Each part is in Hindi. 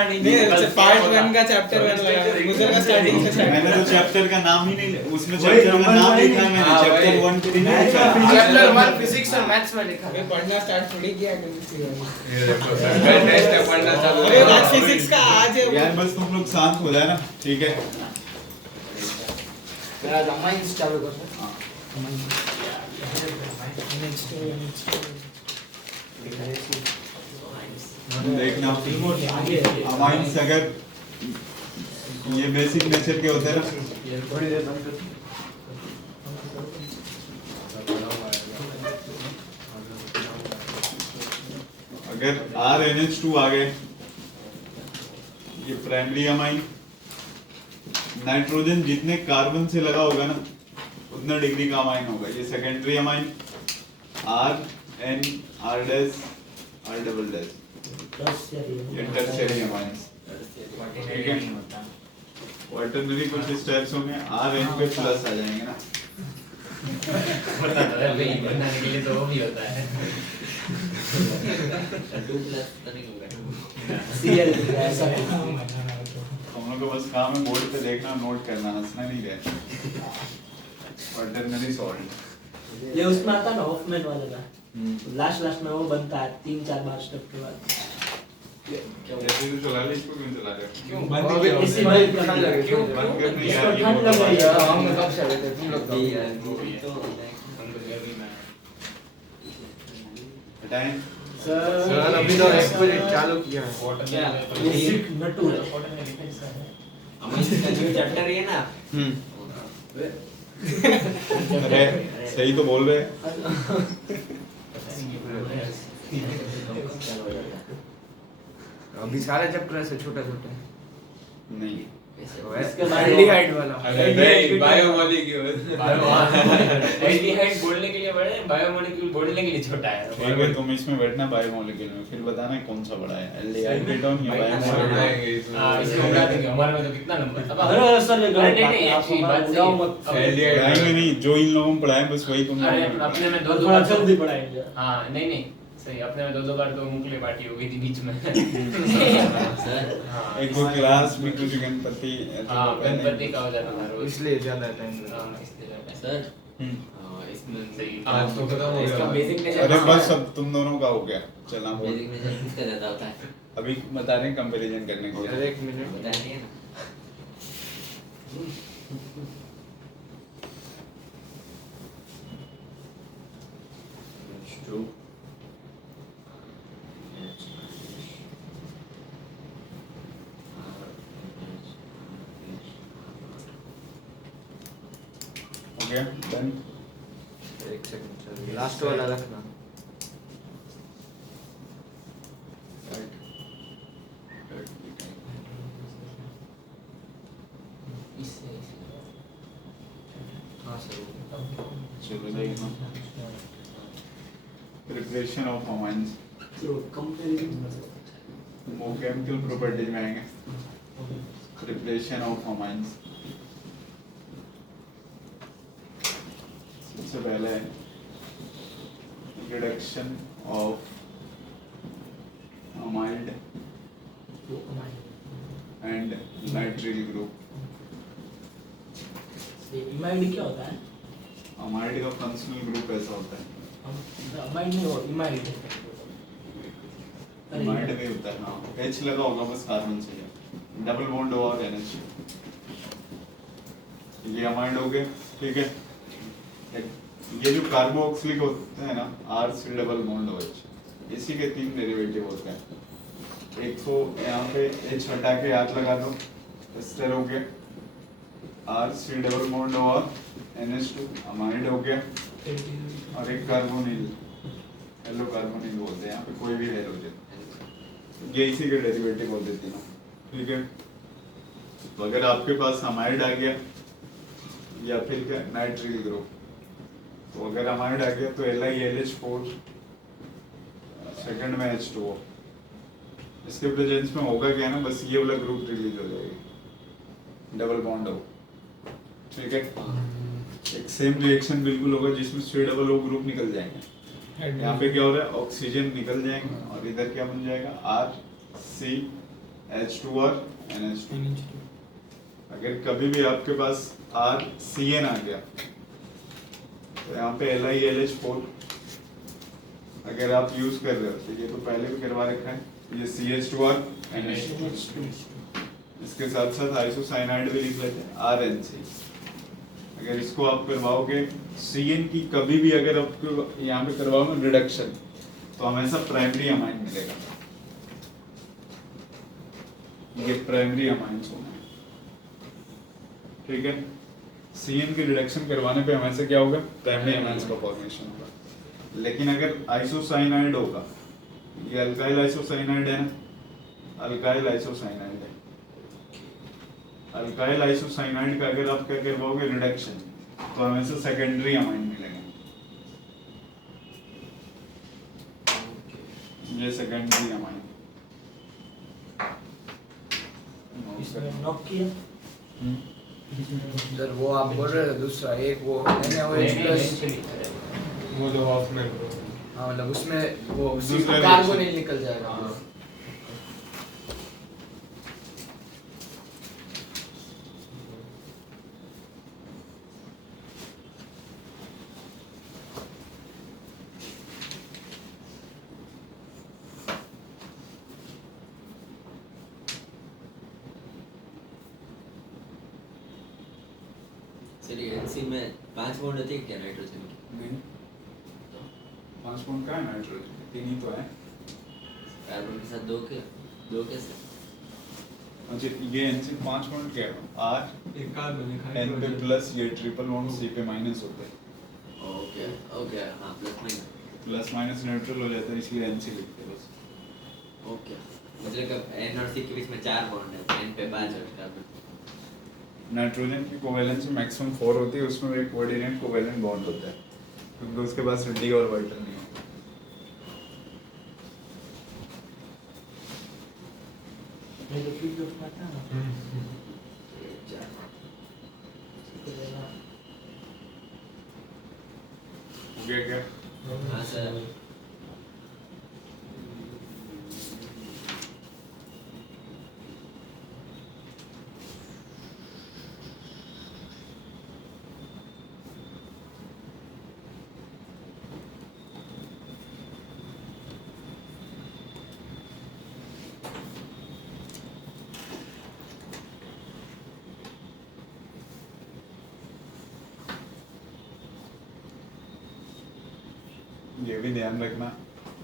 सारा नहीं पार्ट 1 का चैप्टर 1 लगा मुझे का स्टार्टिंग से मैंने तो चैप्टर का नाम ही नहीं, उसमें चैप्टर का नाम लिखा है मैंने, चैप्टर 1 पे नहीं लिखा। चैप्टर 1 फिजिक्स और मैथ्स में लिखा है। पढ़ना स्टार्ट थोड़ी किया केमिस्ट्री में। ये देखो सर टेस्ट है पढ़ना चालू अरे आज फिजिक्स का आज है यार बस तुम लोग शांत हो जाए ना, ठीक है। मेरा अमाइंस चालू कर सर। देखना अमाइंस अगर ये बेसिक नेचर के होते हैं ना, थोड़ी देर बंद कर। अगर RNH2 आ गए, ये प्राइमरी अमाइन, नाइट्रोजन जितने कार्बन से लगा होगा ना उतना डिग्री का अमाइन होगा। ये secondary amine RN R dash R double dash, ये टर्शियरी अमाइंस, ठीक है। क्वार्टरनरी कुछ इस टाइप से होंगे, RN पे प्लस आ जाएंगे ना, पता तो है भाई, बनाने के लिए तो वो भी होता है 2 प्लस तो नहीं होगा Cl ऐसा है। हम लोग को बस काम है बोर्ड पे देखना, नोट करना, हंसना नहीं है। क्वार्टरनरी सॉल्ट ये उसमें आता ना हॉफमैन वाले का, लास्ट में वो बनता है 3-4 बार स्टेप के बाद। जैसे तू चला ले, इसको क्यों चला रहे हो? क्यों इसी में ठंड लगे क्यों बंद कर नहीं इसको यार, ठंड लग रही है। हम कब से आए थे तुम लोग तो हटाएं। सर अभी तो एक्सपोजिट चालू किया है। क्या ये सिर्फ नटू है। अमाइंस का जो चैप्टर है ना अरे सही तो बोल रहे हैं। अभी सारे चैप्टर ऐसे छोटे छोटे नहीं, इसके बाद एल्डिहाइड वाला नहीं बायोमोलिक्यूल एल्डिहाइड बोलने के लिए बड़ा है, बायोमोलिक्यूल बोलने के लिए छोटा है। ठीक है, तुम इसमें बैठना बायोमोलिक्यूल में, फिर बताना कौन सा बड़ा है, एल्डिहाइड कीटोन या बायोमोलिक्यूल। हां इसको उड़ा देंगे, हमारे में तो कितना नंबर अब अरे सर ये गलत नहीं बात है, आप आपको बात जाओ मत। पढ़ाएंगे नहीं, जो इन लोगों को पढ़ाएं बस वही तुम अरे लोगों को अपने में दो थोड़ा जल्दी पढ़ाएंगे। हां नहीं सही, अपने में दो बार तो मुंगली पार्टी हो गई थी बीच में पढ़ाएं। एक वो क्लास में कुछ गणपति हां गणपति का हो जाता था रोज, इसलिए ज्यादा टाइम हां इसलिए जाता है सर इसमें सही आज तो खत्म हो इसका गया। बेसिक नेचर अरे बस अब तुम दोनों का हो गया, चला बोल। बेसिक नेचर किसका ज्यादा होता है अभी बता रहे हैं कंपैरिजन करने के लिए। एक मिनट बता दिए ना हो गया डन। एक सेकंड लास्ट वाला रखना हाँ सर चलो देखना प्रिपरेशन ऑफ अमाइंस, तो कंपैरिजन वो केमिकल प्रॉपर्टीज में आएंगे। प्रिपरेशन ऑफ अमाइंस सबसे पहले reduction of amide and nitrile group. Imide क्या होता है? अमाइड का फंक्शनल ग्रुप ऐसा होता है, इमाइड नहीं हो, इमाइड अमाइड में होता है। हाँ H लगा होगा बस कार्बन से, डबल बॉन्ड हुआ और NH, ये अमाइड हो गए, ठीक है। ये जो कार्बोक्सिलिक होते हैं ना R से डबल बॉन्ड OH, इसी के 3 डेरिवेटिव होते हैं। एक तो यहाँ पे H हटा के R लगा दो, एस्टर हो गया, R से डबल बॉन्ड और NH2 अमाइड हो गया, और एक कार्बोनिल, हेलो कार्बोनिल बोलते हैं यहाँ पे, कोई भी हेलोजन, ये इसी के डेरिवेटिव होते तीनों, ठीक है। तो अगर आपके पास अमाइड आ गया या फिर क्या नाइट्रिल ग्रुप, तो अगर अमाइड आ गया तो LiLH4 सेकंड में H2O, इसके प्रेजेंस में होगा क्या ना, बस ये वाला ग्रुप रिलीज हो जाएगा, डबल बॉन्ड हो, ठीक है। एक सेम रिएक्शन बिल्कुल होगा जिसमें C डबल O ग्रुप निकल जाएंगे। यहाँ पे क्या हो रहा है, ऑक्सीजन निकल जाएंगे और इधर क्या बन जाएगा, R C H2 और NH2। अगर कभी भी आपके पास RCN आ गया तो यहाँ पे LiLH4 अगर आप यूज कर रहे हो तो ये तो पहले भी करवा रखा है, ये CH2 और NH2। इसके साथ साथ आइसोसाइनाइड भी लिख लेते हैं RNC। अगर इसको आप करवाओगे CN की कभी भी अगर आपको यहाँ पे करवाओगे रिडक्शन तो हमेशा प्राइमरी अमाइन मिलेगा। ये प्राइमरी अमाइंस होना है, ठीक है। CN की रिडक्शन करवाने पे हमेशा क्या होगा, प्राइमरी अमाइंस का फॉर्मेशन होगा। लेकिन अगर आइसोसाइनाइड होगा, ये अल्काइल आइसोसाइनाइड है ना, अल्काइल आइसोसाइनाइड है, अल्काइल आइसोसाइनाइड का अगर आप क्या करवाओगे रिडक्शन तो हमेशा सेकेंडरी अमाइन मिलेगा। ये सेकेंडरी अमाइन इसमें नॉक किया। सर वो आप बोल रहे थे दूसरा एक वो NaOH प्लस, वो जो ऑफ में हाँ मतलब उसमें वो दूसरा कार्बोनिल निकल जाएगा। चलिए NC में 5 बॉन्ड होती है क्या नाइट्रोजन की? नहीं, 5 बॉन्ड का है नाइट्रोजन, 3 ही तो है। कार्बन के साथ 2 कैसे? अच्छा ये NC 5 बॉन्ड क्या है, R एक कार्बन एक N पे प्लस, ये ट्रिपल बॉन्ड C पे माइनस होता है। ओके हाँ प्लस माइनस न्यूट्रल हो जाता है, इसलिए NC लिखते हैं बस। ओके मतलब कि N और C के बीच में 4 बॉन्ड है, N पे 5 और कार्बन। नाइट्रोजन की कोवैलेंस मैक्सिमम 4 होती है, उसमें एक कोऑर्डिनेट कोवैलेंट बॉन्ड होता है क्योंकि उसके पास D ऑर्बिटल नहीं होता। नहीं तो फिर उसमें था ना। हो गया क्या? हाँ सर। ये भी ध्यान रखना,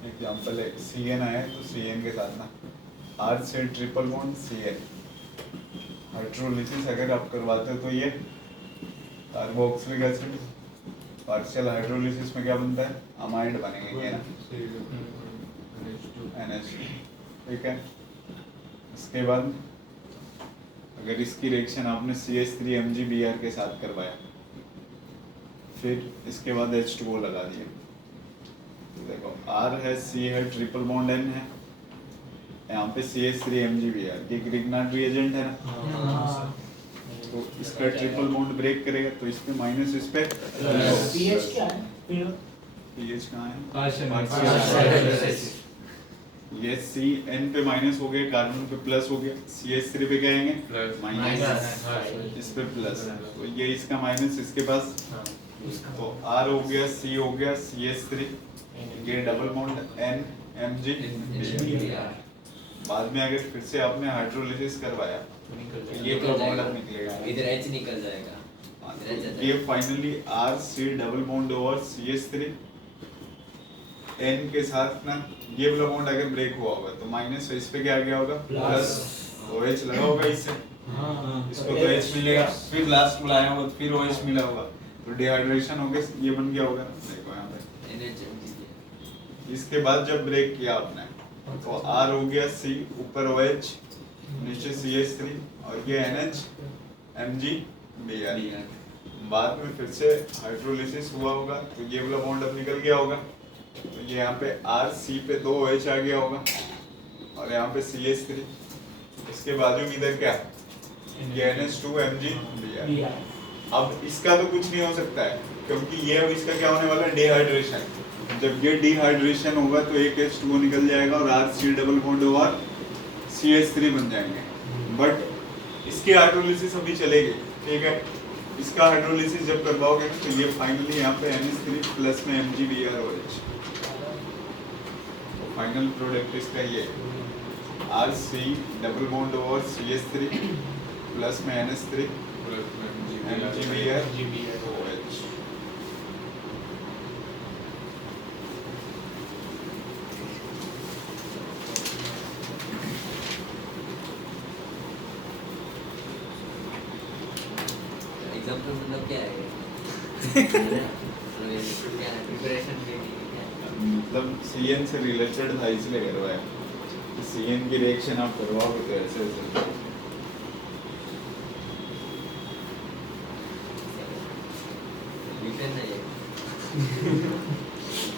एग्जांपल है CN आया तो CN के साथ ना R से ट्रिपल बॉन्ड CN, हाइड्रोलिसिस अगर आप करवाते हो तो ये कार्बोक्सिलिक एसिड, पार्शियल हाइड्रोलिसिस में क्या बनता है, अमाइड बनेंगे ये ना, NH2, ठीक है। इसके बाद अगर इसकी रिएक्शन आपने CH3MgBr के साथ करवाया, फिर इसके बाद H2O लगा दिया, देखो R है, C है, ट्रिपल बॉन्ड N है, यहाँ पे CH3MgBr, ये ग्रिग्नार्ड रिएजेंट है ना, तो इसका ट्रिपल बॉन्ड ब्रेक करेगा तो इस पे माइनस, इस पे पीएच क्या है? पीएच कहाँ है, पार्शियल ये CN पे माइनस हो गया, कार्बन पे प्लस हो गया, CH3 पे क्या आएंगे प्लस माइनस, इस पे प्लस, तो ये इसका माइनस इसके पास, तो R हो गया, C हो गया, CH3, ये डबल बॉन्ड N Mg, बाद में अगर फिर से आपने हाइड्रोलिसिस करवाया तो ये बॉन्ड अब निकलेगा, इधर H निकल जाएगा, तो ये finally R C double bond over CH3 N के साथ ना ये वाला बॉन्ड अगर ब्रेक हुआ होगा तो माइनस, इस पे क्या आ गया होगा प्लस, OH लगा होगा इससे, इसको तो H मिलेगा, फिर लास्ट में आया होगा फिर OH मिला होगा तो डिहाइड्रेशन हो गया, ये बन गया होगा, देखो यहाँ पे। NH इसके बाद जब ब्रेक किया आपने तो R हो गया, C ऊपर OH, नीचे CH3 और ये NH MgBr, बाद में फिर से हाइड्रोलिसिस हुआ होगा तो ये वाला बॉन्ड अब निकल गया होगा, तो ये यहाँ पे R C पे 2 OH आ गया होगा और यहाँ पे CH3, इसके बाजू में इधर क्या, ये NH2 MgBr। अब इसका तो कुछ नहीं हो सकता है क्योंकि ये अब इसका क्या होने वाला है, डिहाइड्रेशन, जब ये डिहाइड्रेशन होगा तो एक H2O निकल जाएगा और R C double bond over CS3 बन जाएंगे, बट इसकी हाइड्रोलिसिस अभी चलेगी, ठीक है। इसका हाइड्रोलिसिस जब करवाओगे ना तो ये फाइनली यहाँ पे NH3 प्लस में MgBrOH, तो फाइनल प्रोडक्ट इसका ये RC double bond over CS3 plus में NH3 MgBrOH। एग्जाम्पल मतलब क्या है? क्या है प्रिपरेशन के लिए क्या है? मतलब CN से रिलेटेड था इसलिए करवाया। CN की रिएक्शन आप करवाओगे तो ऐसे ऐसे डिफरेंस है ये।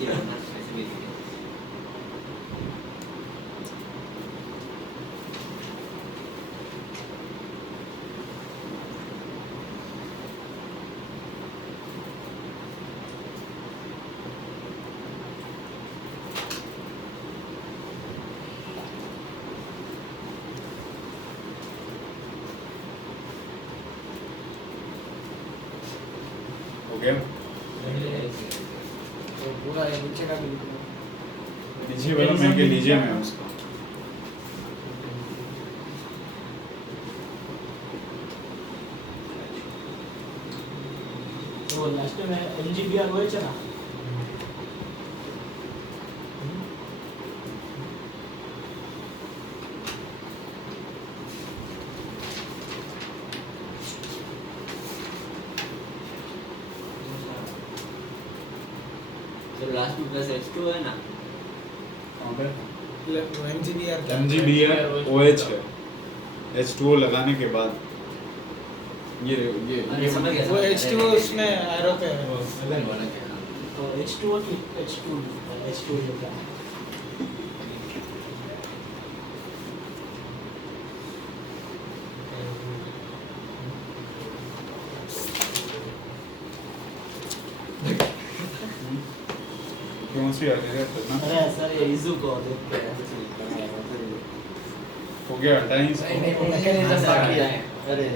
ये होना स्पेसिफिक है। हो गया। तो पूरा ये नीचे का भी नीचे वाला मैं के नीचे में है उसका। तो लास्ट में MgBrOH है ना, तो लास्ट में प्लस H2 है ना? MgBrOH है H2O लगाने के बाद अरे समझ गया, वो समझ गया। H2 उसमें एरो पे है। समझ बोला क्या? तो H2O की H2 होता है। क्यों सी आ रही है ना? अरे सर ये इजू को देख के हो गया टाइम मैकेनिज्म बाकी है। अरे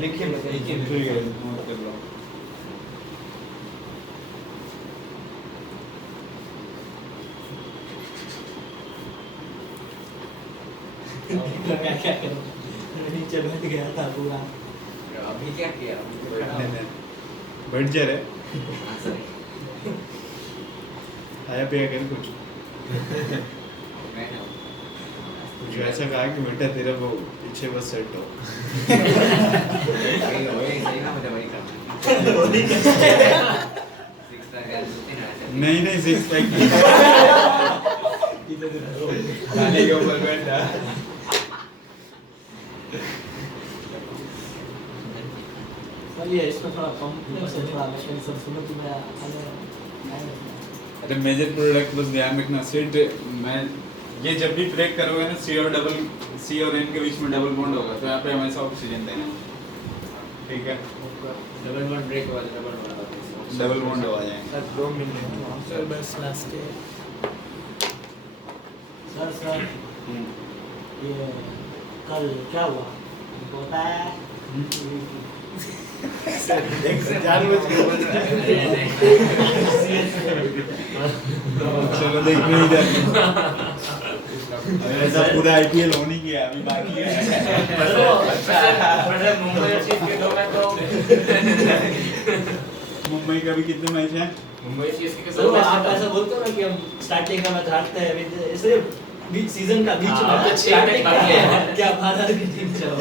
लिखिए ठीक है नोट कर लो। क्या क्या करूं, नीचे बैठ गया था पूरा। अभी क्या किया? बैठ जा रे, हाँ, sorry। खाया पिया कर कुछ। मैं ना जो ऐसा कहा कि बेटा तेरा वो पीछे बस सेट हो। सही ना मुझे वही करना है। नहीं नहीं सिक्स पैक गाने के ऊपर बैठा। सर ये इसमें थोड़ा कॉम्प्लेक्स है, थोड़ा मैकेनिज्म सुनो कि मैं आने अरे मेजर प्रोडक्ट बस ध्यान रखना सेट मैं ये जब भी ब्रेक करोगे ना C और N के बीच में डबल बॉन्ड होगा तो यहाँ पे हमेशा ऑक्सीजन देना, ठीक है। डबल बॉन्ड ब्रेक वाला डबल डबल बॉन्ड हो जाएंगे। Sir 2 minute. सर बस लास्ट के सर ये कल क्या हुआ हमको पता है? जानबूझ के बोल रहा है। चलो देखने ही जाते ऐसा पूरा IPL होने की है अभी बाकी है। मुंबई चीफ के दो मैच तो मुंबई का भी कितने मैच हैं? मुंबई चीफ के सर आप ऐसा बोलते हो ना कि हम स्टार्टिंग का मैच हारते हैं, अभी सिर्फ बीच सीजन का बीच हाँ, में तो 6 मैच बाकी है। क्या भारत की टीम चलो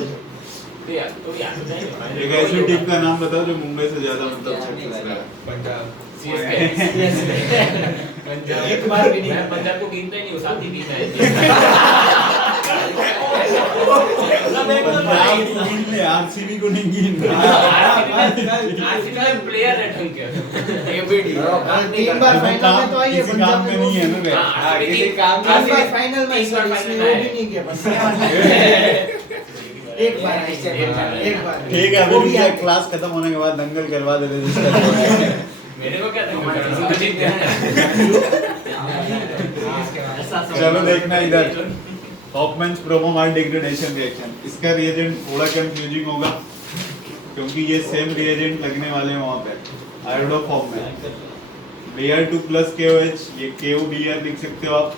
एक ऐसी टीम का नाम बताओ जो मुंबई से ज्यादा मतलब सक्सेस रहा है। पंजाब। पंजाब एक बार भी नहीं। मैं पंजाब को गिनता ही नहीं, उसाती भी मैं पंजाब को गिन ले, RCB को नहीं गिन। आरसीबी में प्लेयर है ढंग के एबीडी 3 बार फाइनल में तो आई है किसी काम में नहीं है ना रे। हाँ, किसी काम का 3 बार फाइनल में तीन बार इसमें फाइनल वो भी नहीं गया बस एक बार एक बार ठीक है अभी भी क्लास खत्म होने के बाद दंगल करवा देते जिसका मेरे को क्या था जीत गया चलो देखना इधर हॉफमैन्स ब्रोमोमाइड डिग्रेडेशन रिएक्शन। इसका रिएजेंट थोड़ा कंफ्यूजिंग होगा क्योंकि ये सेम रिएजेंट लगने वाले हैं वहाँ पे आयोडोफॉर्म में। Br2 plus KOH, ये KOBr लिख सकते हो आप।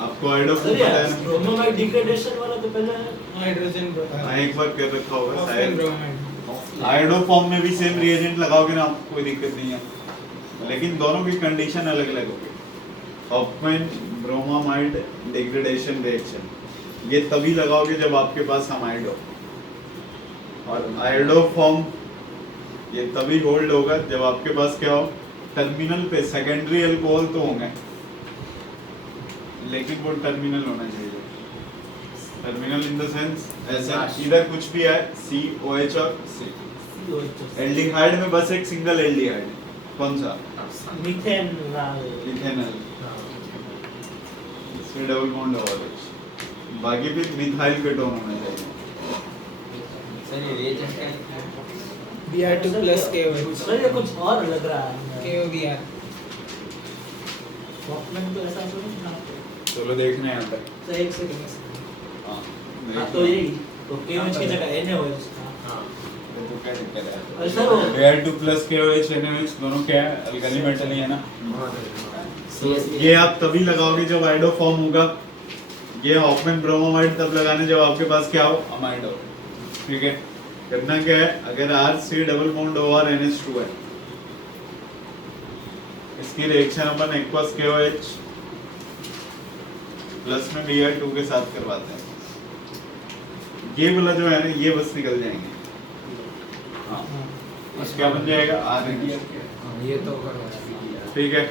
आपको आयोडोफॉर्म पता है ना? ब्रोमोमाइड डिग्रेडेशन वाला तो पहले है। हाइड्रोजन हाँ, एक बार कर रखा होगा ऑक्सीजन शायद। ब्रोमाइड आयोडोफॉर्म में भी सेम रिएजेंट लगाओगे ना, आपको कोई दिक्कत नहीं है, लेकिन दोनों की कंडीशन अलग अलग होगी। हॉफमैन ब्रोमोमाइड डिग्रेडेशन रिएक्शन ये तभी लगाओगे जब आपके पास अमाइड हो, और आयोडोफॉर्म ये तभी होल्ड होगा जब आपके पास क्या हो, टर्मिनल पे सेकेंडरी अल्कोहल तो होंगे, लेकिन वो टर्मिनल होना चाहिए। टर्मिनल इन द सेंस ऐसा इधर कुछ भी है COH और C। एल्डिहाइड में बस एक सिंगल एल्डिहाइड है, कौन सा? Methane ethanol. इसमें डबल बॉन्ड और बाकी भी मिथाइल कीटोन होना चाहिए। सर ये रिएजेंट क्या है? Br2 plus KOH सर ये कुछ और लग रहा है। KOBr हॉफमैन तो ऐसा तो नहीं था। चलो देखने हैं यहाँ पे। तो एक सेकंड। हाँ, हाँ तो यही तो KOH की जगह NaOH था। हाँ तो क्या दिक्कत है? और सर वो Br2 plus KOH NaOH दोनों क्या है? अल्कली मेटल ही है ना। CH3 ये आप तभी लगाओगे जब आयोडो फॉर्म होगा। ये हॉफमैन ब्रोमोमाइड तब लगाने जब आपके पास क्या हो, अमाइड हो। ठीक है, करना क्या है, अगर RC double bond OR NH2 है, इसकी रिएक्शन अपन एक्वस KOH प्लस में Br2 के साथ करवाते हैं। ये वाला जो है ना, ये बस निकल जाएंगे। हाँ, इसका बन जाएगा RNH। ये तो करवा ठीक है,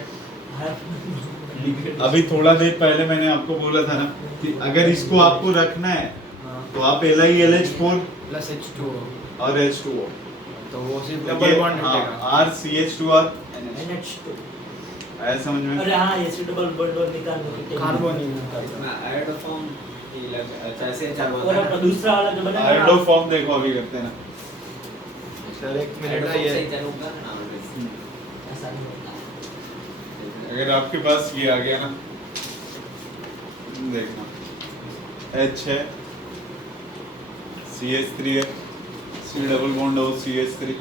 अभी थोड़ा देर पहले मैंने आपको बोला था ना कि अगर इसको आपको रखना है तो आप LiLH4 प्लस H2O और H2O, तो वो सिर्फ डबल बॉन्ड हटेगा। RCH2 और NH। NH2 आया समझ में? अरे हाँ ये डबल बॉन्ड निकालने के लिए कार्बन आयोडोफॉर्म अच्छा ऐसे चार और अपना दूसरा वाला जो बना आयोडो फॉर्म देखो अभी करते हैं ना। सर एक मिनट मिनट ये ऐसा नहीं होता। अगर आपके पास ये आ गया ना, देखना H है, CH3 है, C डबल बॉन्ड हो CH3,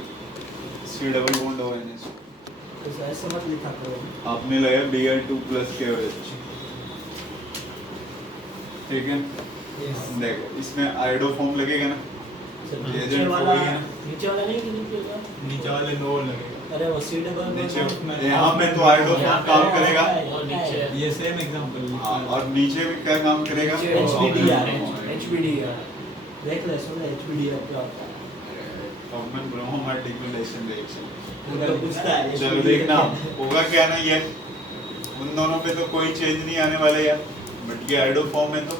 C डबल बॉन्ड हो NH। तो ऐसे मत लिखा करो। आपने लगाया Br2 plus KOH। ठीक है, देखो इसमें आयोडो फॉर्म लगेगा ना, ये नीचे जो वाला होगी ना, नीचे वाला नहीं कि नीचे वाला नीचे वाले नो लगेगा। अरे वो सी डबल नीचे यहाँ में तो आयोडो फॉर्म काम करेगा। और नीचे ये सेम एग्जांपल हाँ, और नीचे भी क्या काम करेगा? HBDR HBDR देख ले सुन ले HBDR क्या होता है हॉफमैन ब्रोमोमाइड डिग्रेडेशन रिएक्शन। तो पूछता है चलो देखना होगा क्या ना, ये उन दोनों पे तो कोई चेंज नहीं आने वाला यार, बट ये आयोडो फॉर्म में तो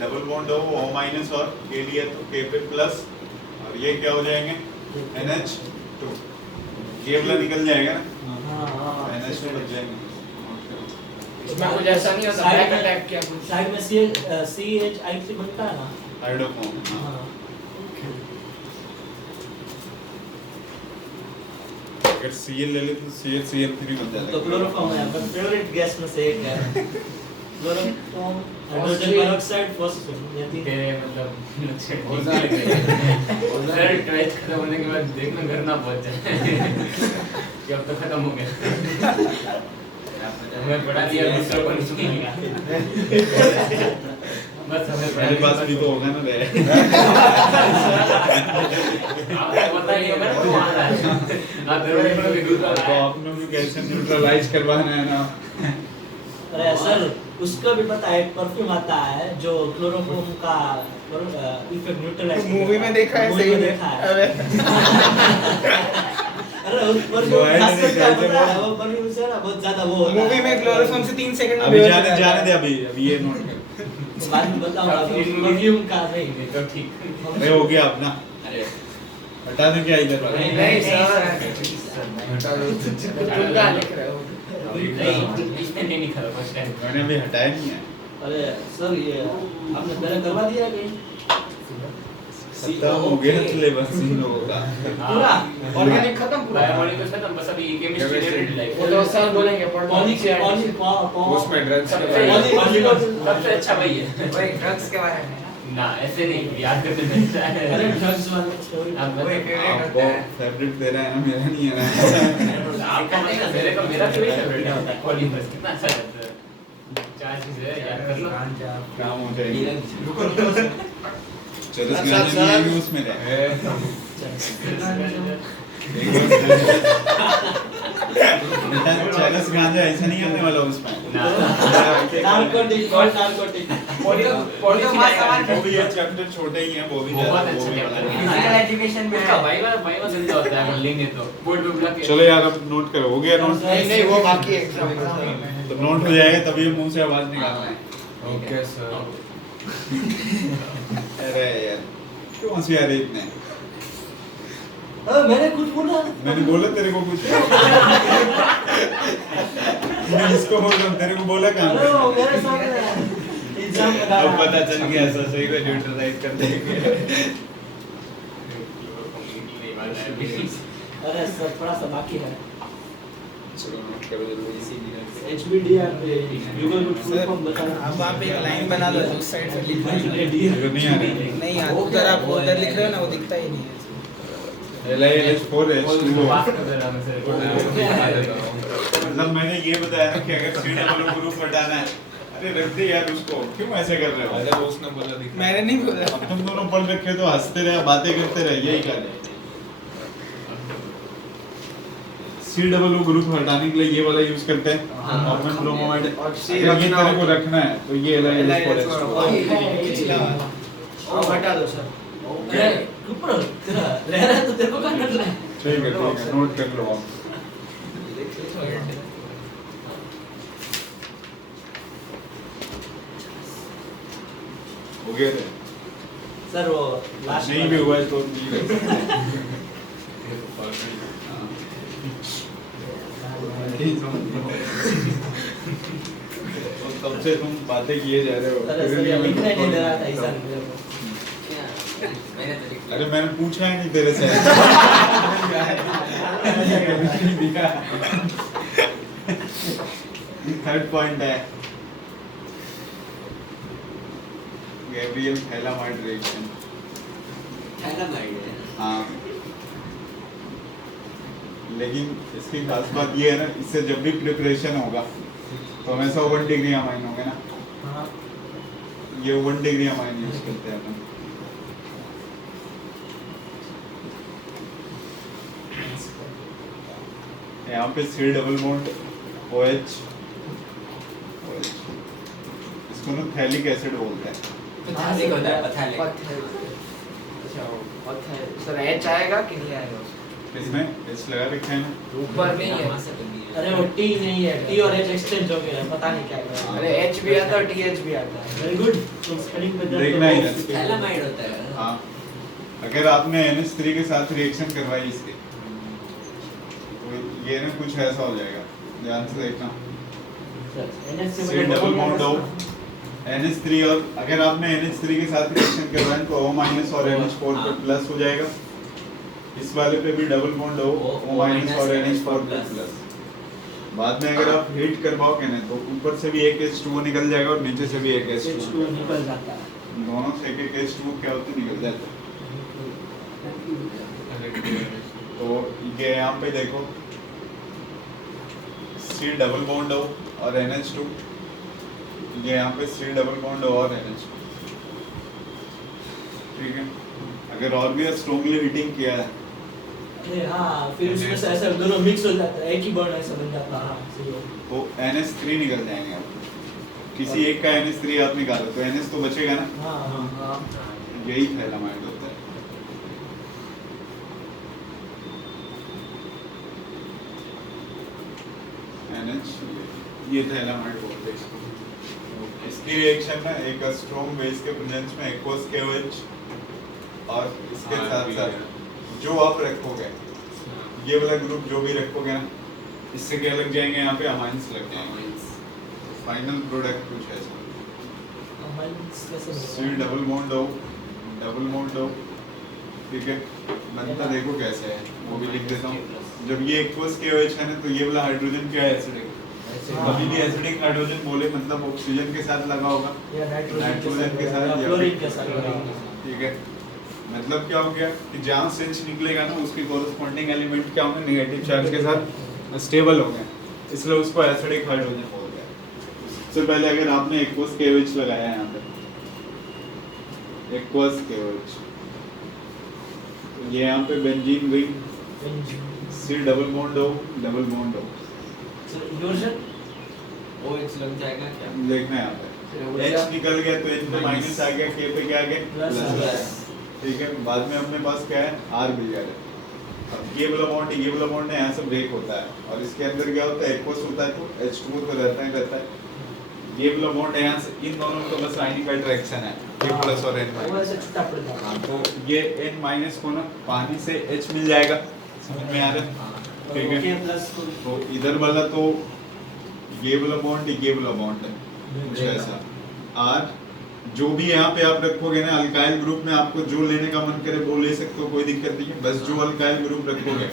डबल बॉन्ड हो O माइनस और K लिया तो K पे प्लस, और ये क्या हो जाएंगे NH2, ये वाला निकल जाएगा ना, हाँ NH2 बच जाएंगे। इसमें कुछ ऐसा नहीं होता बैक अटैक क्या कुछ साइड में CHI3 बनता है ना। Iodo form. हाँ अगर Cl ले ले तो CH3 बन जाता है। तो क्लोरोफॉर्म है अपना फेवरेट गैस में से एक है। क्लोरोफॉर्म हाइड्रोजन पेरोक्साइड फॉस्फेट ये तीन तेरे मतलब सर 12th खत्म होने के बाद देखना घर ना पहुंच जाए कि अब तो खत्म हो गया। हमें पढ़ा दिया दूसरों को नहीं सुनेगा। बस हमें मेरे पास भी तो होगा ना रे। आपको पता नहीं होगा तो आ रहा है। आप दरवाजे पर भी दूसरा तो आपने भी कैसे न्यूट्रलाइज करवाना है ना। अरे सर उसका भी पता है एक परफ्यूम आता है जो क्लोरोफॉर्म का इफेक्ट न्यूट्रलाइज मूवी में देखा है सही में देखा है अबे अरे उस परफ्यूम खासियत क्या पता है वो परफ्यूम से ना बहुत ज्यादा वो होता है मूवी में क्लोरोफॉर्म से 3 सेकंड में अभी बेहोश हो जाने जाता जाने है। दे, अभी ये नोट कर। बाद में बताऊंगा परफ्यूम का नहीं तो ठीक अरे हो गया अपना, अरे हटा दे क्या इधर वाला। नहीं सर हटा दो तुम क्या लिख रहे हो इसने नहीं निकाला फर्स्ट टाइम। मैंने अभी हटाया नहीं है। अरे सर ये आपने पहले करवा दिया है कहीं खत्म हो गया सिलेबस इन लोगों का। पूरा ऑर्गेनिक खत्म पूरा। बायोमोलिक्यूल्स खत्म, बस अभी केमिस्ट्री डेरिवेटिव लाइक वो तो सर बोलेंगे उसमें ड्रग्स के सबसे बारे में सबसे अच्छा वही है वही ड्रग्स के बारे में ना, ऐसे नहीं याद करते मिलता है। अरे ड्रग्स वाला स्टोरी आप वही बताओ। फेवरेट आपको होता है। फेवरेट दे रहा है ना, मेरा नहीं है ना। आपका मतलब मेरे को मेरा फेवरेट है पॉलीमर्स, कितना अच्छा लगता है। चार चीजें हैं, याद कर लो। काम हो जाएगी। चलो सर, गाने सर। भी उसमें रहे। बेटा चरस गांजा ऐसा नहीं आने वाला उसमें। ना नारकोटिक कॉल्ड नारकोटिक पॉलिटिकल सामान वो भी ये चैप्टर छोटे ही हैं, वो भी बहुत ज्यादा- अच्छा वो भी chapter वाला है। है। फिजिकल एजुकेशन में उसका वाइवा जिंदा होता है, अगर लेंगे तो बोर्ड पे बुला के। चलो यार अब नोट करो, हो गया नोट? नहीं नहीं वो बाकी एग्जाम तो नोट हो जाएगा तभी मुंह से आवाज निकालना है। Okay sir. अरे यार क्यों हंसी आ रही इतने? मैंने कुछ बोला मैंने बोला तेरे को कुछ? मैं इसको बोल रहा हूँ, तेरे को बोला कहाँ? अरे वो मेरे सामने एग्जाम बता अब पता चल गया ऐसा सही को न्यूट्रलाइज कर देंगे। अरे सर थोड़ा सा बाकी है चलो नोट करो जल्दी। HBDR पे गूगल को फुल फॉर्म बताना अब आप एक लाइन बना दो उस साइड से लिख दो। ये नहीं आ रही। नहीं यार उधर आप उधर लिख रहे हो ना, वो दिखता ही नहीं है। LiLH4H2O। पास कर दे रहा मैं सर को। मतलब मैंने ये बताया ना कि अगर C डबल ग्रुप हटाना है, अरे रख दे यार उसको, क्यों ऐसे कर रहे हो? अरे वो उसने बोला दिखा। मैंने नहीं बोला। अब तुम दोनों पढ़ रखे तो हंसते रहे, बातें करते रहे, यही कर रहे। C डबल O ग्रुप हटाने के लिए ये वाला यूज करते हैं, ऑर्गन ब्रोमाइड। और C अगर ये रखना तेरे को हो- रखना है तो ये LiLH4H2O। पिछला वाला। वो हटा दो सर। अरे ऊपर तेरा रह रहा है तो तेरे को क्या करना है ठीक है नोट कर लो आप। हो गया थे? सर वो लास्ट नहीं भी हुआ है तो भी तब से तुम बातें किए जा रहे हो। अरे सर ये लिखना ही नहीं दे रहा था ईशान मेरे को अरे मैंने पूछा ही नहीं तेरे से। थर्ड पॉइंट है गैब्रियल थैलामाइड रिएक्शन। हाँ लेकिन इसकी खास बात ये है ना, इससे जब भी प्रिपरेशन होगा तो हमेशा 1 डिग्री अमाइन होंगे ना। हाँ ये 1 डिग्री अमाइन यूज करते हैं अपन। यहाँ पे C डबल बॉन्ड OH, इसको ना थैलिक एसिड बोलते हैं। अच्छा सर H आएगा कि नहीं आएगा इसमें H लगा रखा है ना। ऊपर नहीं है। अरे वो T नहीं है T और H एक्सचेंज हो गया है पता नहीं क्या कर अरे H भी आता है TH भी आता है। वेरी गुड तुम स्पेलिंग में देखना ही ना। थैलामाइड होता है हाँ अगर आपने NH3 के साथ रिएक्शन करवाई इसके तो ये ना कुछ ऐसा हो जाएगा, ध्यान से देखना। C double bond O NH3 और अगर आपने NH3 के साथ रिएक्शन करवाई तो O- और NH4 पे प्लस हो जाएगा। इस वाले पे भी डबल बॉन्ड O और NH4 पे प्लस। बाद में अगर आप हीट करवाओगे ना तो ऊपर से भी एक H2O निकल जाएगा और नीचे से भी एक H2 H2O। निकल जाता है दोनों से एक H2O क्या होते निकल जाते हैं। तो ये यहाँ पे देखो C डबल बॉन्ड O और NH2, ये यहाँ पे C डबल बॉन्ड O और NH2। ठीक है, अगर और भी स्ट्रॉन्गली हीटिंग किया है अरे हाँ फिर उसमें से ऐसा दोनों मिक्स हो जाता है, एक ही बॉन्ड ऐसा बन जाता है। हाँ सही है। तो NH3 निकल जाएंगे आप। किसी एक का NH3 आप निकालो तो NH तो बचेगा ना। हाँ हाँ यही थैलामाइड होता है। NH ये थैलामाइड बोलते हैं इसको। इसकी रिएक्शन ना एक स्ट्रॉन्ग बेस के प्रेजेंस में एक्वस KOH और इसके साथ साथ जो आप रखोगे ये वाला ग्रुप जो भी रखोगे ना, इससे क्या लग जाएंगे, यहाँ पे अमाइंस लग जाएंगे। फाइनल प्रोडक्ट कुछ ऐसा। अमाइंस कैसे C डबल बॉन्ड O ठीक है, बनता देखो कैसे है, वो भी लिख देता हूँ। जब ये एक्वस KOH है ना, तो ये वाला हाइड्रोजन क्या है, एसिडिक। कभी भी एसिडिक हाइड्रोजन बोले मतलब ऑक्सीजन के साथ लगा होगा, या नाइट्रोजन के साथ, क्लोरीन के साथ। ठीक है। मतलब क्या हो गया कि जहाँ से H निकलेगा ना, उसके कोरस्पॉन्डिंग एलिमेंट क्या होंगे, नेगेटिव चार्ज के साथ स्टेबल हो गए, इसलिए उसको एसिडिक हाइड्रोजन बोल गया। सबसे पहले अगर आपने एक्वस KOH लगाया है यहाँ पे, एक्वस KOH, तो ये यहाँ पे benzene ring, C double bond हो, यूजन OH लग जाएगा क्या? देखना है यहाँ पे H निकल गया तो H पे माइनस आ गया, K पे क्या आ गया, प्लस। ठीक है। बाद में अपने पास क्या है, R भी आ गया। अब ये वाला बॉन्ड यहाँ से ब्रेक होता है, और इसके अंदर क्या होता है, एक्वस होता है तो H2O तो रहता है। ये वाला बॉन्ड यहाँ से, इन दोनों का बस आयनिक अट्रैक्शन है, ये प्लस और N वो माइनस। ऐसे छूटा पड़ता है। हाँ, तो ये N माइनस को ना पानी से H मिल जाएगा, समझ में आ रहा है, ठीक है। K प्लस को तो इधर वाला तो ये वाला बॉन्ड है कुछ ऐसा। R जो भी यहाँ पे आप रखोगे ना, अल्काइल ग्रुप में आपको जो लेने का मन करे वो ले सकते हो, कोई दिक्कत नहीं है। बस जो अल्काइल ग्रुप रखोगे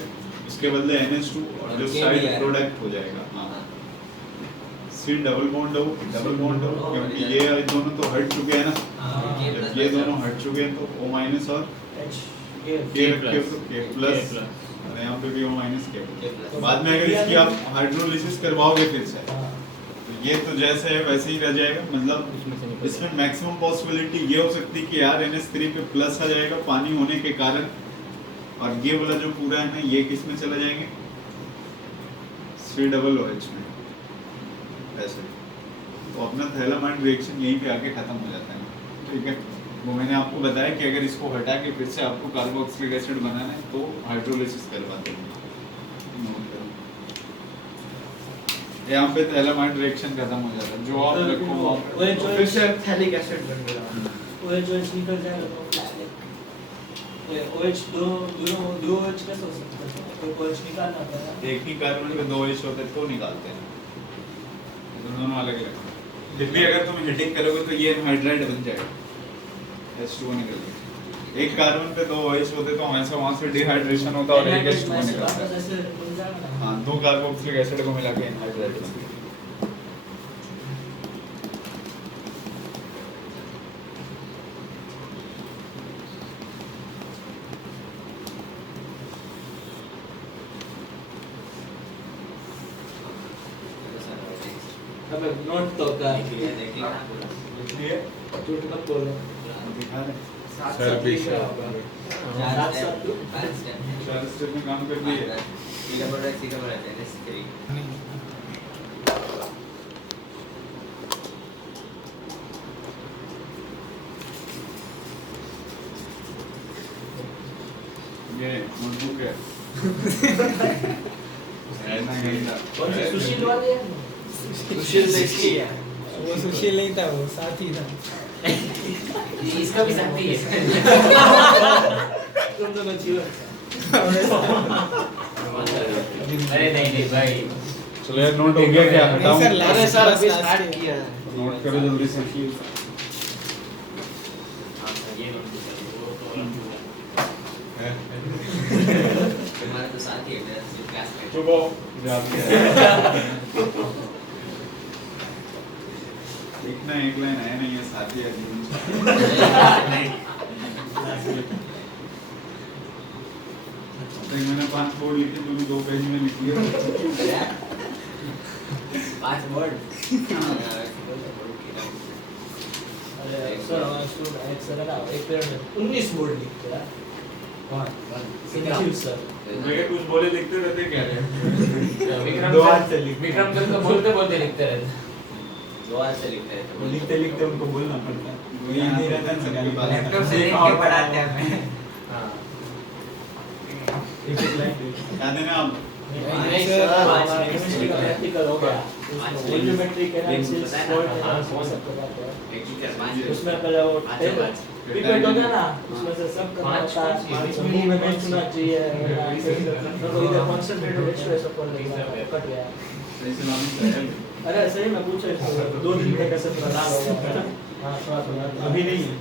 उसके बदले NH2 और जो साइड प्रोडक्ट हो जाएगा। हाँ, C डबल बॉन्ड हो, क्योंकि ये दोनों तो हट चुके हैं ना, जब ये दोनों हट चुके हैं तो O माइनस और H K रखे हो तो K प्लस, और यहाँ पे भी O माइनस K। बाद में अगर इसकी आप हाइड्रोलिसिस करवाओगे फिर से, तो ये तो जैसे है वैसे ही रह जाएगा। मतलब इसमें मैक्सिमम पॉसिबिलिटी ये हो सकती है कि यार NH3 पे प्लस आ जाएगा पानी होने के कारण, और ये वाला जो पूरा है ना, ये किस में चला जाएंगे, C डबल OH में, ऐसे। तो अपना थैलामाइड रिएक्शन यहीं पे आके खत्म हो जाता है, ठीक है। वो मैंने आपको बताया कि अगर इसको हटा के फिर से आपको कार्बोक्सिलिक एसिड बनाना है तो हाइड्रोलिसिस करवाते हैं। यहाँ पे थैलामाइड रिएक्शन खत्म हो जाता है, जो आप रखो वहाँ पे। OH तो फिर से थैलिक एसिड बन गया। OH निकल जाएगा तो ये OH दो OH कैसे हो सकता है? तो OH निकालना होता है। एक ही कार्बन पे दो H होते तो निकालते हैं, तो दोनों अलग अलग। जब भी अगर तुम हीटिंग करोगे तो ये हाइड्राइड बन जाएगा, H2O निकल गया। एक कार्बन पे दो OH होते तो हमेशा वहाँ से डिहाइड्रेशन होता और एक H2O निकलता है। ऐसे बन जाएगा ना। हाँ, दो कार्बोक्सिलिक एसिड को मिला के एनहाइड्राइड बनता है। अबे नोट तो कर। इसलिए झूठ मत बोलो। दिखा रहे साथ सर साथ भी लिख रहा होगा। चार स्टेप में काम कर दिए। ये नोटबुक है। ऐसा नहीं था। कौन सी सुशील वाली है? सुशील देखी है। वो सुशील नहीं था, वो साथी था। इसका भी साथी है। तुम दोनों चिल। अरे नहीं भाई, चलो यार, नोट हो गया क्या? हटाओ। नहीं सर, last- अरे सर अभी last स्टार्ट है। किया है। नोट करो जल्दी से। ये नोट है? तुम्हारे तो साथी है, मेरा तो क्लासमेट। चुप हो। लिखना एक लाइन है नहीं, ये साथी है जीवन। मैंने 5 बोर्ड लिखे, तूने 2 पेज में लिख लिया। 5 वर्ड। अरे सर हमारा स्टूडेंट एक सर है ना, एक पीरियड में 19 वर्ड लिखते हैं। कौन? निखिल सर। जगह कुछ बोले लिखते रहते क्या है? विक्रम दो सर- हाथ से लिख। विक्रम सर तो बोलते बोलते लिखते रहते। 2 हाथ से लिखते रहते। वो लिखते लिखते उनको बोलना पड़ता है। वो यहाँ याद नहीं पे रहता ना सबके सबके पास। पास। लैपटॉप से लिख के पढ़ाते हैं हमें। हाँ। एक एक लाइन याद है ना आप? नहीं सर, सर, पाँच हमारा मिनट केमिस्ट्री का से प्रैक्टिकल हो गया। पाँच उसमें वॉल्यूमेट्रिक एनालिसिस, बताया ना, फोल्ड हाँ, एनालिसिस कौन? सब करवाते हैं। एक ही कर 5 उसमें पहले वो पाँच। पिपेट हो गया ना, उसमें से सब करना पाँच, होता पाँच, है। पाँच, मुंह में पाँच। बेचना चाहिए, तो इधर कंसंट्रेट रेशियो सब कर लेगा, कट गया। ऐसे नाम से है। अरे सही में पूछो इसको, 2 दिन में कैसे पता होगा? हाँ, थोड़ा अभी नहीं है।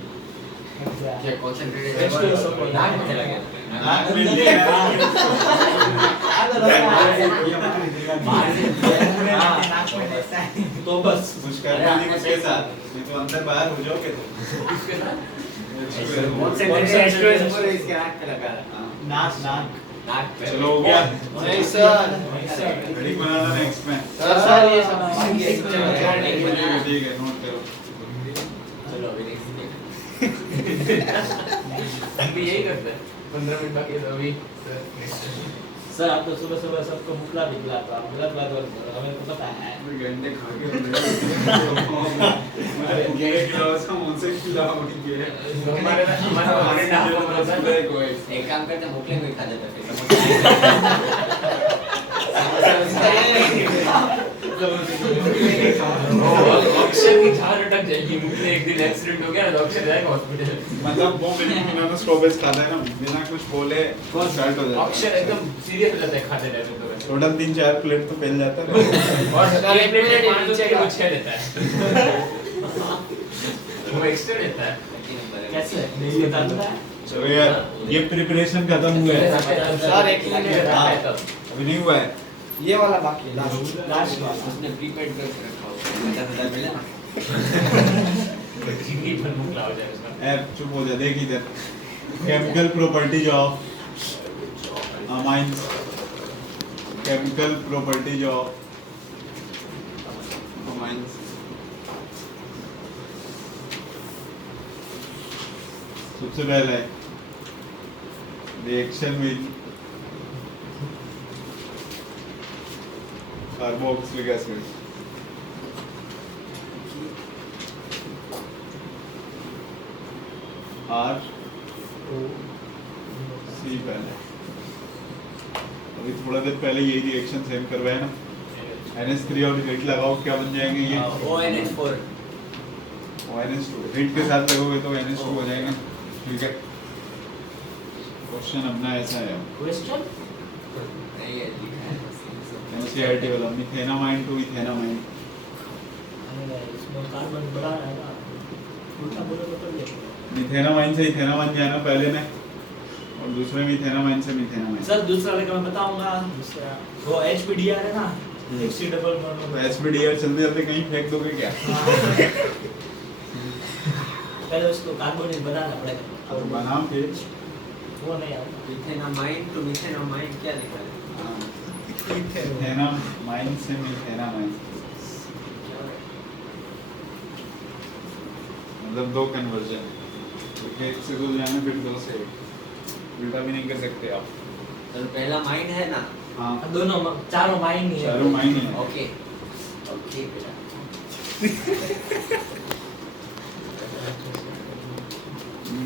क्या concentrated H2SO है? नाक में चला गया। नाक में लिया तो बस कुछ करना नहीं उसके साथ, नहीं तो अंदर बाहर हो जाओगे तुम। Concentrated H2SO पूरे इसके नाक पे लगा है। नाक नाक पे। चलो हो गया। नहीं सर घड़ी बनाना नेक्स्ट में। सर ये सब ठीक है नोट करो। चलो अभी next देखो। हम भी यही करते हैं 15 मिनट बाकी है तो अभी सर next। सर आप तो सुबह सुबह सबको मुकला निकला तो आप गलत बात बोल रहे हो, हमें तो पता है। घंटे खा के मुझे खिलाओ सब उनसे खिलाओ मुझे हमारे नाम को भरोसा है। एक काम करते हैं मुकले को ही खा जाते हैं अक्षर की झाड़ अटक जाएगी मुकले एक दिन एक्सीडेंट हो गया तो अक्षर जाएगा हॉस्पिटल मतलब वो मैंने स्टॉपेज खाता है ना बिना कुछ बोले स्टार्ट हो जाता अक्षर एकदम सीरियस हो जाता है खाते रहते तो वैसे टोटल 3-4 प्लेट तो फैल जाता है और एक प्लेट में 5 रुपए का 6 देता है वो एक्स्ट्रा देता है कैसे नहीं बता रहा है। चलो यार ये प्रिपरेशन खत्म हुआ है सर एक मिनट अभी नहीं हुआ है ये वाला बाकी है लास्ट वाला उसने प्रीपेड करके रखा होगा 50,000 मिला ना जिंदगी भर मुकला हो जाए उसका ऐप चुप हो जा देख इधर chemical properties of amines chemical properties of amines सबसे पहले reaction with carboxylic acid R C पहले अभी थोड़ा देर पहले यही रिएक्शन सेम करवाया ना NH3 और हीट लगाओ क्या बन जाएंगे ये ONH4 ONH2 हीट के साथ लगोगे तो NH2 हो जाएगा ठीक है क्वेश्चन अपना ऐसा है क्वेश्चन नहीं है लिखा है NCERT वाला मिथेनामाइन टू इथेनामाइन अरे इसमें कार्बन बड़ा है ना उल्टा बोलोगे तो ये मिथेनामाइन से इथेनामाइन जाना पहले में और दूसरे में इथेनामाइन से मिथेनामाइन सर दूसरा लेकर मैं बताऊंगा दूसरा वो HBDR है ना HC डबल तो बॉन्ड SBDR जल्दी जल्दी कहीं फेंक दोगे क्या पहले उसको कार्बोनेट बनाना पड़ेगा और बनाओ फिर वो नहीं आता मिथेनामाइन टू मिथेनामाइन क्या लिखा है इथेनामाइन से मिथेनामाइन मतलब दो कन्वर्जन एक से दो जाने फिर दो से उल्टा भी नहीं कर सकते आप तो पहला माइन है ना हाँ दोनों चारों माइन ही है चारों माइन ही है ओके ओके बेटा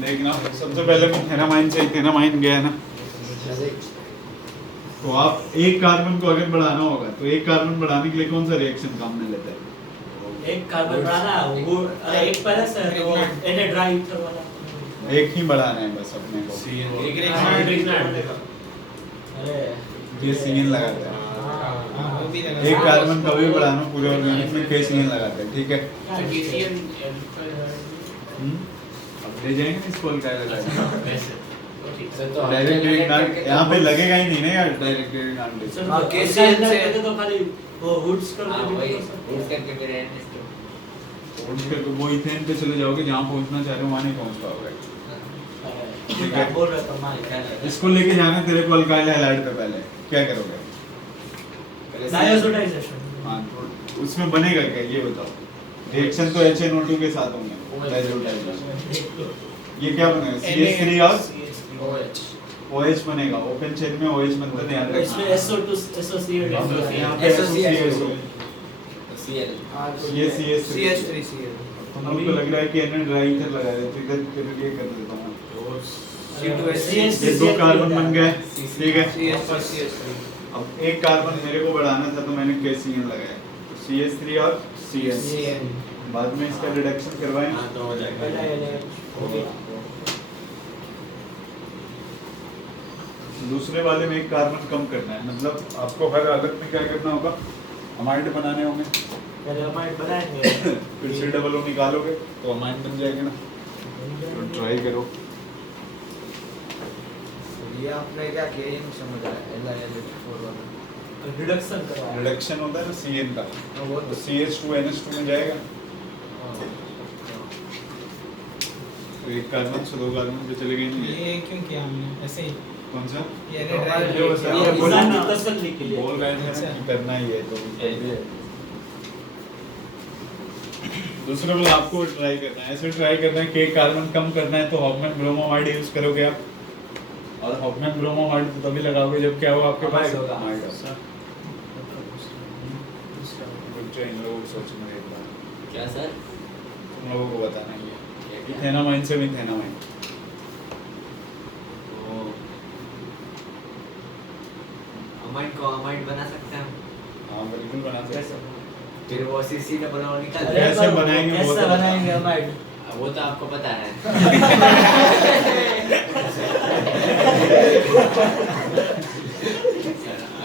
देखना सबसे पहले मिथेनामाइन से इथेनामाइन गया है ना तो आप एक कार्बन को अगर बढ़ाना होगा तो एक कार्बन बढ़ाने के लिए कौन सा रिएक्शन काम में लेता है एक कार्बन बढ़ाना वो एक पहले से वो एनहाइड्राइड ईथर वाला एक ही बढ़ाना है बस अपने को अरे ये सीन लगाते हैं हाँ एक कार्बन कभी बढ़ाना पूरे ऑर्गेनिक में के सीन लगाते हैं ठीक है अब ले जाएंगे ना इसको क्या लगाएंगे डायरेक्ट डिविडेंड यहाँ पे लगेगा ही नहीं ना यार डायरेक्ट डिविडेंड सर हाँ, KCl KCl से तो खाली वो हुड्स कर हाँ के वही भी कर सकते यूज हैं। करके फिर NH2 उसके वो इथेन पे चले जाओगे जहाँ पहुँचना चाह रहे हो वहाँ नहीं पहुँच पाओगे ठीक है। बोल रहा था मैं इसको लेके जाना तेरे को अल्काइल हैलाइड पे पहले क्या करोगे डायजोडाइजेशन हाँ तो उसमें बनेगा क्या ये बताओ रिएक्शन तो HNO2 के साथ होंगे डायजोडाइजेशन ये क्या बनेगा CH3 और OH बनेगा ओपन चेन में OH बनता है ध्यान इसमें रखना SO2 SOCl यहाँ पे SO2 Cl ये CH3 CH3Cl तुम लोग को लग रहा है कि एनएन ड्राई इधर लगा रहे थे इधर फिर ये कर देता हूँ ये दो कार्बन बन गए ठीक है अब एक कार्बन मेरे को बढ़ाना था तो मैंने KCl लगाया तो CH3 और CN बाद में इसका रिडक्शन करवाएं हाँ तो हो जाएगा दूसरे वाले में एक कार्बन कम करना है मतलब आपको हर अलग में क्या करना होगा अमाइड बनाने होंगे पहले अमाइड बनाएंगे फिर से डबल ओ निकालोगे तो अमाइड बन जाएगा ना तो ट्राई करो। ये आपने क्या किया ये नहीं समझ रहा है LiLH4 वाला रिडक्शन करवाया। रिडक्शन होता है ना CN का, वो तो CH2NH2 में जाएगा। तो एक कार्बन से 2 कार्बन पे चले गए नहीं। ये क्यों किया हमने ऐसे ही? कौन सा? ये हमारे रेड जो रेड ये बोला इंसान ना। की तसल्ली के लिए। बोल रहे थे ना अच्छा। कि करना ही है तो दूसरा वाला आपको ट्राई करना है, ऐसे ट्राई करना है कि एक कार्बन कम करना है तो हॉफमैन ब्रोमोमाइड यूज करोगे आप, और हॉफमैन ब्रोमोमाइड तो तभी लगाओगे जब क्या हो आपके पास अमाइड होगा। अमाइड होगा। बच्चे इन लोगों को सोचना है एक बार, क्या सर? तुम लोगों को बताना ही है क्या क्या? इथेनामाइन से मिथेनामाइन। अमाइड को अमाइड बना सकते हैं हम? हाँ बिल्कुल बना सकते कैसे? हैं। फिर वो CC का बनाओ निकाल अरे कैसे पर बनाएंगे वो कैसे तो बनाएंगे अमाइड? वो तो आपको पता है।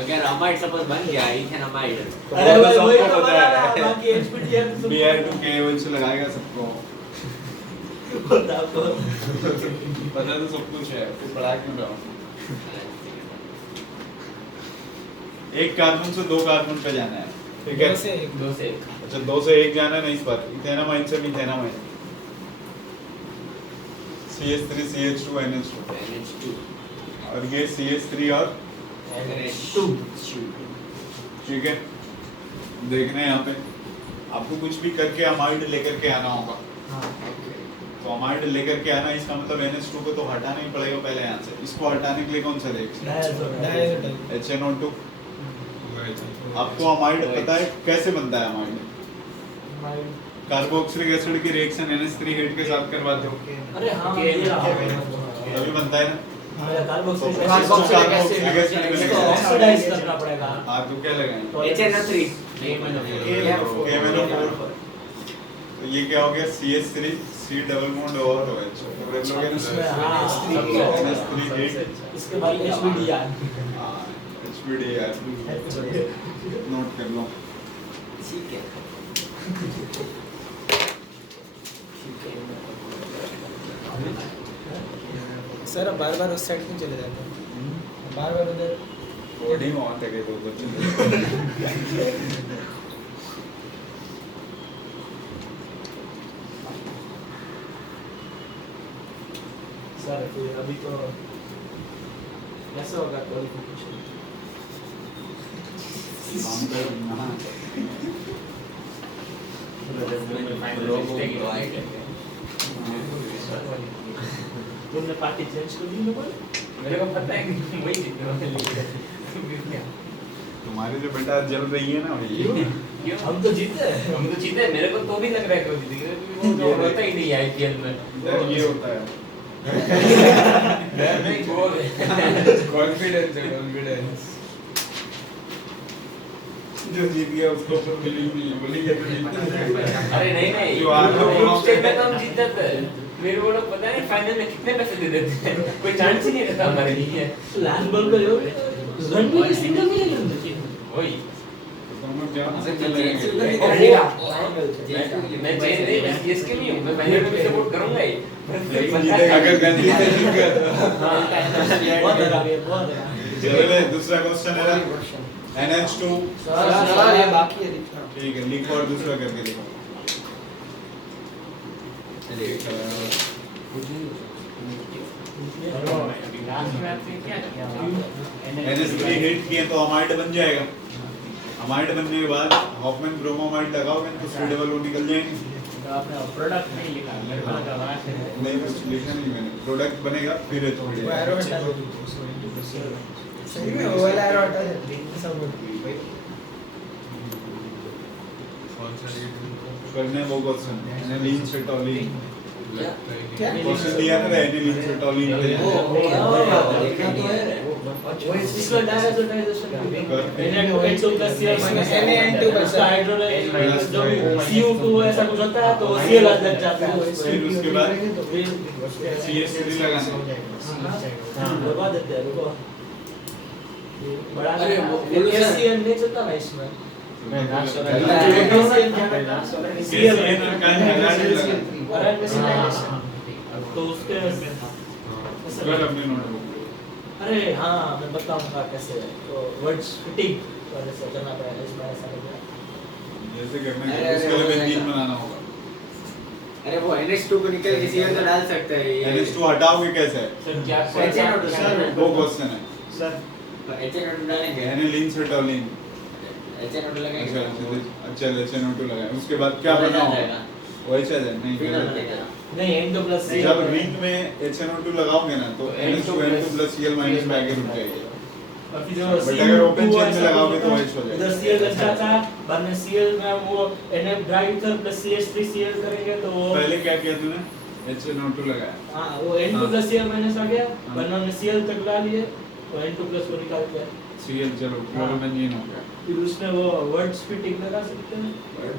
अगर अमाइड सपोज बन गया इथेनामाइड, अरे वो तो वही सबको तो पता बना है। बाकी HBDR तो सबको Br2K1 से लगाएगा सबको, पता आपको। पता तो सब कुछ है, फिर पढ़ा क्यों रहा हूँ। एक कार्बन से 2 कार्बन पे जाना है, ठीक है? दो से एक। 2 से 1 अच्छा 2 से 1 जाना है ना इस बार, इथेनामाइन से मिथेनामाइन, CH3CH2NH2, NH2 और ये CH3 और NH2 ठीक है। देखना है यहाँ पे आपको कुछ भी करके अमाइड लेकर के आना होगा। हाँ। तो अमाइड लेकर के आना, इसका मतलब NH2 को तो हटाना ही पड़ेगा पहले यहाँ से। इसको हटाने के लिए कौन सा देख डायजोटल। HNO2। आपको अमाइड पता है कैसे बनता है अमाइड? अमाइड। कार्बोक्सिलिक एसिड की रिएक्शन NH3 के साथ करवाते हो, अरे हाँ ये रहा। तभी बनता है ना। कार्बोक्सिलिक तो एसिड कार्बोक्सिलिक एसिड इसको ऑक्सीडाइज करना पड़ेगा। हाँ तो क्या लगाएंगे? HNO3 KMNO4। तो ये क्या हो गया? CH3 C डबल बॉन्ड और OH। तो कर लोगे ना? इसमें हाँ NH3 इसके बाद HBDR। हाँ HBDR नोट कर लो। ठीक है। सर अब बार-बार उस साइड क्यों चले जाते हैं? बार-बार उधर बॉडी में ऑन करके तो बच्चे सर फिर अभी तो कैसे होगा क्वालिफिकेशन? काम कर ना। तुमने पार्टी चेंज कर दी ना बोले? मेरे को पता है कि वही जीतने वाले हैं। तुम्हारी जो बेटा जल रही है ना वही। क्यों? हम तो जीते। हम तो जीते, मेरे को तो भी लग रहा है कि वो जीतेंगे, क्योंकि वो तो होता ही नहीं है IPL में। यार ये होता है। नहीं वो कॉन्फिडेंस है कॉन्फिडेंस जो जीत गया उसको ऊपर बिलीव नहीं है, बोली ये तो जीतता है। अरे नहीं नहीं, जो हार गया वो ग्रुप स्टेज में तो हम जीत जाते हैं। मेरे वो लोग पता नहीं फाइनल में कितने पैसे दे देते हैं, कोई चांस ही नहीं रहता हमारे लिए। लास्ट बॉल पे जो रणबीर सिंगल भी नहीं करते। वही तुम लोग जान से चले रहेगा। मैं चेंज नहीं, मैं सीएसके नहीं हूं, मैं फाइनल में भी सपोर्ट करूंगा ही। अगर गंदी से जीत गया तो बहुत हरा गया, बहुत हरा। चलो दूसरा क्वेश्चन है ना NH2 सर ये बाकी है लिखना ठीक है, लिखो और दूसरा करके लिखो। लास्ट में आपने क्या किया? NH3 हिट किए तो अमाइड बन जाएगा। अमाइड बनने के बाद हॉफमैन ब्रोमोमाइड लगाओगे तो C डबल O निकल जाएंगे। तो आपने प्रोडक्ट नहीं लिखा, मेरे को लगा वहां से नहीं कुछ लिखा नहीं मैंने, प्रोडक्ट बनेगा फिर वो HBDR। एरो हटा दो। सही में वो वाला एरो हटा दे। सब करने वो क्वेश्चन एनिलीन से टॉलिन क्या? क्वेश्चन दिया था एनिलीन से टॉलिन इसका डायजोटाइजेशन Na2H2 plus Cl minus Na2 बचा। उसका हाइड्रोलाइज जो Cu2 ऐसा कुछ होता है तो Cl लग जाता है। फिर उसके बाद CH3 लगाना हाँ लगा देते हैं रुको। बड़ा अरे वो HCl नहीं चलता ना इसमें। CN और का लगा देगा। और तो उसके कर अपने नोटबुक। अरे हाँ मैं बताऊंगा कैसे तो वर्ड्स फिटिंग वाले से करना पड़ेगा इसमें ऐसा लग रहा जैसे करना अरे, है उसके अरे, लिए हो बेंजीन जाएगा। बनाना होगा। अरे वो NH2 को निकल के Cl तो डाल सकते हैं ये NH2 हटाओगे कैसे? सर क्या HNO2 सर वो क्वेश्चन है। सर HNO2 डालेंगे एनिलीन से टोलिन। HNO2 अच्छा लगाएंगे अच्छा HNO2 लगाए उसके बाद क्या फिनल बनाओ? जाएगा। वो HN है नहीं फिनल फिर- लगेगा। है नहीं N2 प्लस जब रिंग में HNO2 लगाओगे ना तो N2 प्लस Cl माइनस में आगे रुक जाएगी। और फिर जो But Cl अगर open टू chain में ऐसा लगाओगे तो होता है, H हो जाएगा। इधर Cl बच जाता है बाद में Cl में वो NF ड्राइव प्लस CH3Cl करेंगे तो वो पहले क्या किया तूने? HNO2 लगाया। हाँ वो N2 हाँ। प्लस Cl माइनस आ गया हाँ। बाद में हमने Cl तक ला लिए तो N2 प्लस को निकाल दिया Cl चलो क्लोरोबेंजीन हो गया। फिर उसमें वो वर्ड्स फिटिंग लगा सकते हैं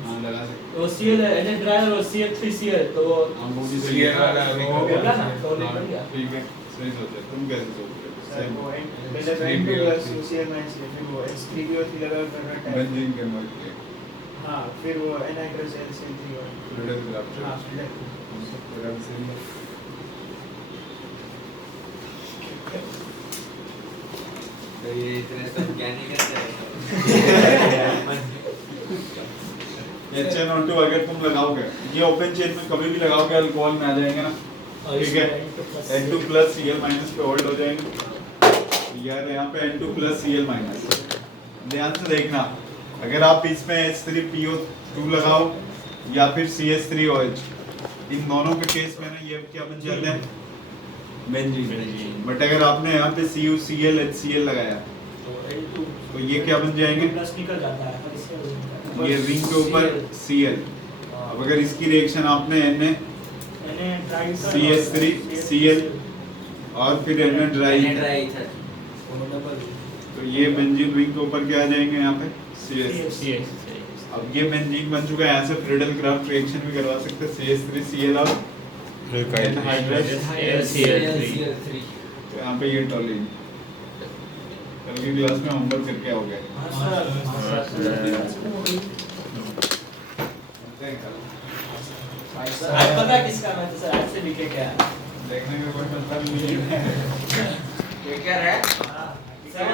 हाँ लगा सकते वो Cl NF ड्राइव और CH3Cl तो वो हैं। हम वो भी Cl वाला सही हो कर गया ना तो हाँ, निकल गया ठीक है सही सोचे तुम कैसे सोच रहे हो? सर वो Same. पहले तो N2 प्लस Cl माइनस फिर वो H3BO3 लगा कर रहा है बेंजीन के मर्ज के हाँ फिर वो NH LCl3 रिडक्स रप्चर हाँ फिर तो ये इतने सब ज्ञानी कैसे है HNO2 अगर तुम लगाओगे ये ओपन चेन में कभी भी लगाओगे अल्कोहल में आ जाएंगे ना और ठीक है इसमें N2 प्लस Cl माइनस पे होल्ड हो जाएंगे यार यहाँ पे N2 प्लस Cl माइनस ध्यान से देखना अगर आप इसमें H3PO2 लगाओ या फिर CH3OH इन दोनों के केस में ना ये क्या बन जाते हैं बेंजीन बट अगर आपने यहाँ पे CuCl HCl लगाया तो N2 तो ये क्या बन जाएंगे प्लस निकल जाता है पर इसके निकलता है। ये रिंग के ऊपर Cl अब अगर इसकी रिएक्शन आपने Na NF ड्राइव का CH3 Cl और फिर Na ड्राई इथर वो डबल तो ये बेंजीन रिंग के ऊपर क्या आ जाएंगे यहाँ पे CH CH अब ये बेंजीन बन चुका है यहाँ से फ्रीडल क्राफ्ट रिएक्शन भी करवा सकते हैं CH3Cl और एनहाइड्रस CL3 तो यहाँ पे ये टोलिन कल की क्लास में होमवर्क करके आओगे हाँ सर आज पता है किसका मैं तो सर आज से लिखे क्या देखने का कोई मतलब नहीं है ये क्या है सर